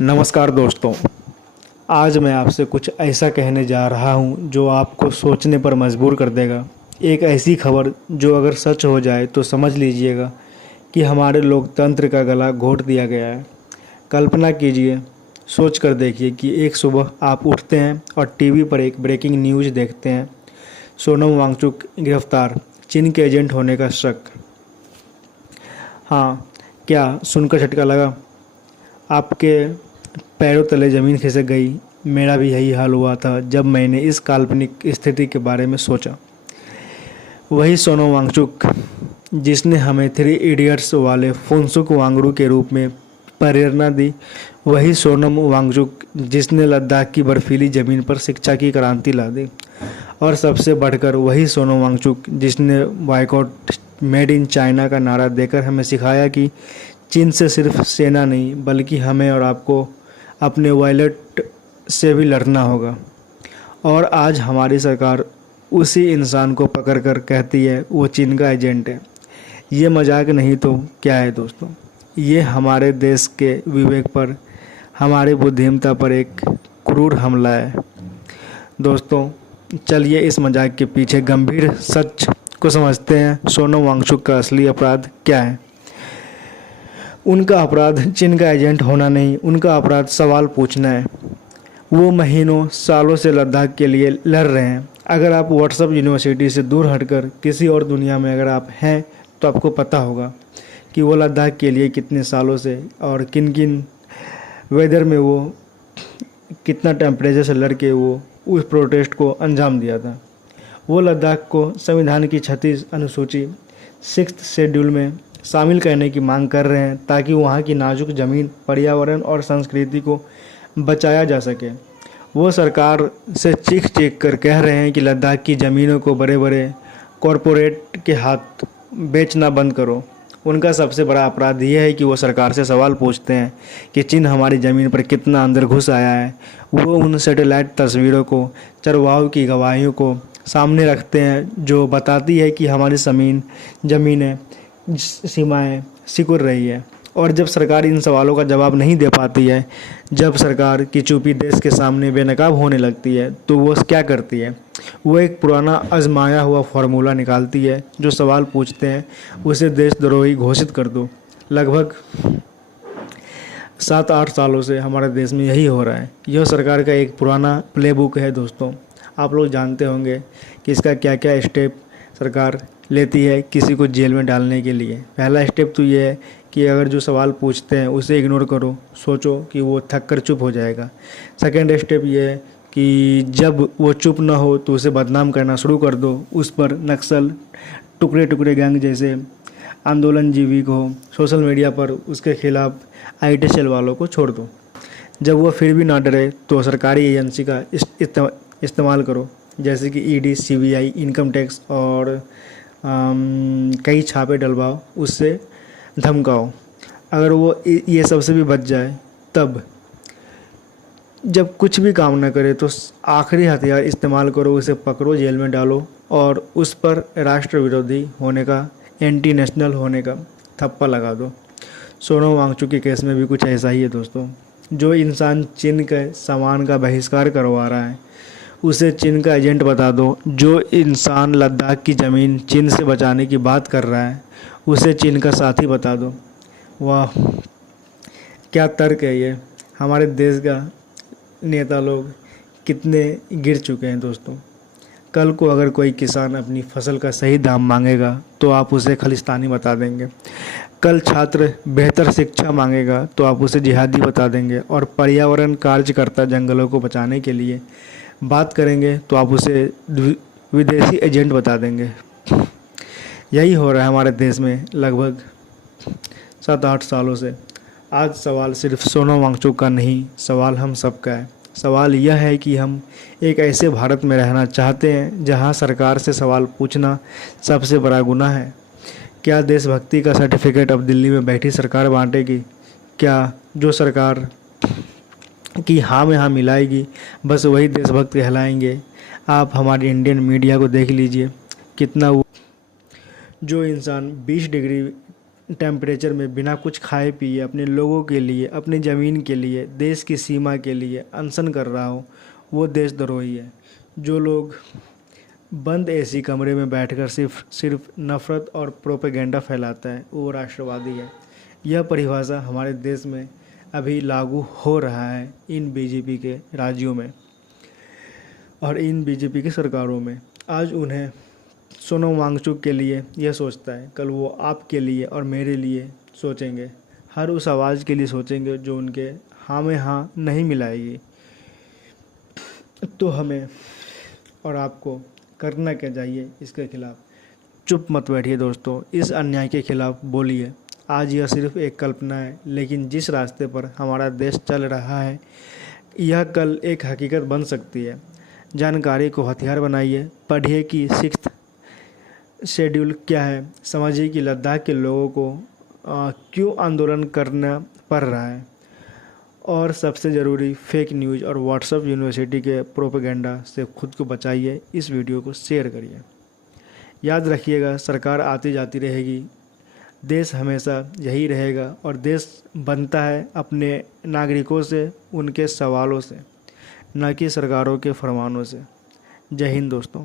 नमस्कार दोस्तों। आज मैं आपसे कुछ ऐसा कहने जा रहा हूँ जो आपको सोचने पर मजबूर कर देगा। एक ऐसी खबर जो अगर सच हो जाए तो समझ लीजिएगा कि हमारे लोकतंत्र का गला घोट दिया गया है। कल्पना कीजिए, सोच कर देखिए कि एक सुबह आप उठते हैं और टीवी पर एक ब्रेकिंग न्यूज़ देखते हैं। सोनम वांगचुक गिरफ्तार, चीन के एजेंट होने का शक। हाँ, क्या सुनकर झटका लगा? आपके पैरों तले ज़मीन खिसक गई। मेरा भी यही हाल हुआ था जब मैंने इस काल्पनिक स्थिति के बारे में सोचा। वही सोनम वांगचुक जिसने हमें थ्री इडियट्स वाले फुनसुक वांगडू के रूप में प्रेरणा दी, वही सोनम वांगचुक जिसने लद्दाख की बर्फीली ज़मीन पर शिक्षा की क्रांति ला दी, और सबसे बढ़कर वही सोनम वांगचुक जिसने बायकॉट मेड इन चाइना का नारा देकर हमें सिखाया कि चीन से सिर्फ सेना नहीं बल्कि हमें और आपको अपने वॉलेट से भी लड़ना होगा। और आज हमारी सरकार उसी इंसान को पकड़कर कहती है वो चीन का एजेंट है। ये मजाक नहीं तो क्या है दोस्तों? ये हमारे देश के विवेक पर, हमारी बुद्धिमत्ता पर एक क्रूर हमला है। दोस्तों, चलिए इस मजाक के पीछे गंभीर सच को समझते हैं। सोनम वांगचुक का असली अपराध क्या है? उनका अपराध चीन का एजेंट होना नहीं, उनका अपराध सवाल पूछना है। वो महीनों सालों से लद्दाख के लिए लड़ रहे हैं। अगर आप व्हाट्सएप यूनिवर्सिटी से दूर हटकर किसी और दुनिया में अगर आप हैं तो आपको पता होगा कि वो लद्दाख के लिए कितने सालों से और किन किन वेदर में वो कितना टेम्परेचर से लड़ के वो उस प्रोटेस्ट को अंजाम दिया था। वो लद्दाख को संविधान की 36 अनुसूची 6th शेड्यूल में शामिल करने की मांग कर रहे हैं ताकि वहाँ की नाजुक ज़मीन, पर्यावरण और संस्कृति को बचाया जा सके। वो सरकार से चीख चीख कर कह रहे हैं कि लद्दाख की ज़मीनों को बड़े बड़े कॉरपोरेट के हाथ बेचना बंद करो। उनका सबसे बड़ा अपराध ये है कि वो सरकार से सवाल पूछते हैं कि चीन हमारी ज़मीन पर कितना अंदर घुस आया है। वो उन सैटेलाइट तस्वीरों को, चरवाहों की गवाहियों को सामने रखते हैं जो बताती है कि हमारी ज़मीनें सीमाएं सिकुड़ रही है। और जब सरकार इन सवालों का जवाब नहीं दे पाती है, जब सरकार की चुप्पी देश के सामने बेनकाब होने लगती है, तो वो क्या करती है? वो एक पुराना आजमाया हुआ फार्मूला निकालती है। जो सवाल पूछते हैं उसे देशद्रोही घोषित कर दो। लगभग 7-8 सालों से हमारे देश में यही हो रहा है। यह सरकार का एक पुराना प्लेबुक है दोस्तों। आप लोग जानते होंगे कि इसका क्या क्या स्टेप सरकार लेती है किसी को जेल में डालने के लिए। पहला स्टेप तो ये है कि अगर जो सवाल पूछते हैं उसे इग्नोर करो, सोचो कि वो थक कर चुप हो जाएगा। सेकंड स्टेप ये है कि जब वो चुप ना हो तो उसे बदनाम करना शुरू कर दो। उस पर नक्सल, टुकड़े टुकड़े गैंग जैसे आंदोलनजीवी को सोशल मीडिया पर उसके खिलाफ IT सेल वालों को छोड़ दो। जब वो फिर भी ना डरे तो सरकारी एजेंसी का इस्तेमाल करो, जैसे कि ED, CBI, इनकम टैक्स और कई छापे डलवाओ, उससे धमकाओ। अगर वो ये सबसे भी बच जाए, तब जब कुछ भी काम ना करे तो आखिरी हथियार इस्तेमाल करो, उसे पकड़ो, जेल में डालो और उस पर राष्ट्र विरोधी होने का, एंटी नेशनल होने का थप्पा लगा दो। सोनम वांगचुक के केस में भी कुछ ऐसा ही है दोस्तों। जो इंसान चीन के सामान का बहिष्कार करवा रहा है उसे चीन का एजेंट बता दो। जो इंसान लद्दाख की ज़मीन चीन से बचाने की बात कर रहा है उसे चीन का साथी बता दो। वाह, क्या तर्क है ये! हमारे देश का नेता लोग कितने गिर चुके हैं दोस्तों। कल को अगर कोई किसान अपनी फसल का सही दाम मांगेगा तो आप उसे खालिस्तानी बता देंगे। कल छात्र बेहतर शिक्षा मांगेगा तो आप उसे जिहादी बता देंगे। और पर्यावरण कार्यकर्ता जंगलों को बचाने के लिए बात करेंगे तो आप उसे विदेशी एजेंट बता देंगे। यही हो रहा है हमारे देश में लगभग 7-8 सालों से। आज सवाल सिर्फ सोनम वांगचुक का नहीं, सवाल हम सबका है। सवाल यह है कि हम एक ऐसे भारत में रहना चाहते हैं जहां सरकार से सवाल पूछना सबसे बड़ा गुनाह है। क्या देशभक्ति का सर्टिफिकेट अब दिल्ली में बैठी सरकार बांटेगी? क्या जो सरकार कि हाँ में हाँ मिलाएगी बस वही देशभक्त कहलाएंगे? आप हमारी इंडियन मीडिया को देख लीजिए, कितना वो जो इंसान 20 डिग्री टेम्परेचर में बिना कुछ खाए पिए अपने लोगों के लिए, अपनी ज़मीन के लिए, देश की सीमा के लिए अनशन कर रहा हो, वो देशद्रोही है। जो लोग बंद एसी कमरे में बैठकर सिर्फ नफ़रत और प्रोपेगेंडा फैलाता है, वो राष्ट्रवादी है। यह परिभाषा हमारे देश में अभी लागू हो रहा है इन बीजेपी के राज्यों में और इन बीजेपी की सरकारों में। आज उन्हें सोनम वांगचुक के लिए यह सोचता है, कल वो आपके लिए और मेरे लिए सोचेंगे। हर उस आवाज़ के लिए सोचेंगे जो उनके हाँ में हाँ नहीं मिलाएगी। तो हमें और आपको करना क्या चाहिए इसके खिलाफ? चुप मत बैठिए दोस्तों, इस अन्याय के खिलाफ बोलिए। आज यह सिर्फ एक कल्पना है, लेकिन जिस रास्ते पर हमारा देश चल रहा है, यह कल एक हकीकत बन सकती है। जानकारी को हथियार बनाइए, पढ़िए कि 6th शेड्यूल क्या है, समझिए कि लद्दाख के लोगों को क्यों आंदोलन करना पड़ रहा है, और सबसे ज़रूरी फेक न्यूज़ और व्हाट्सएप यूनिवर्सिटी के प्रोपेगेंडा से खुद को बचाइए। इस वीडियो को शेयर करिए। याद रखिएगा, सरकार आती जाती रहेगी, देश हमेशा यही रहेगा, और देश बनता है अपने नागरिकों से, उनके सवालों से, न कि सरकारों के फरमानों से। जय हिंद दोस्तों।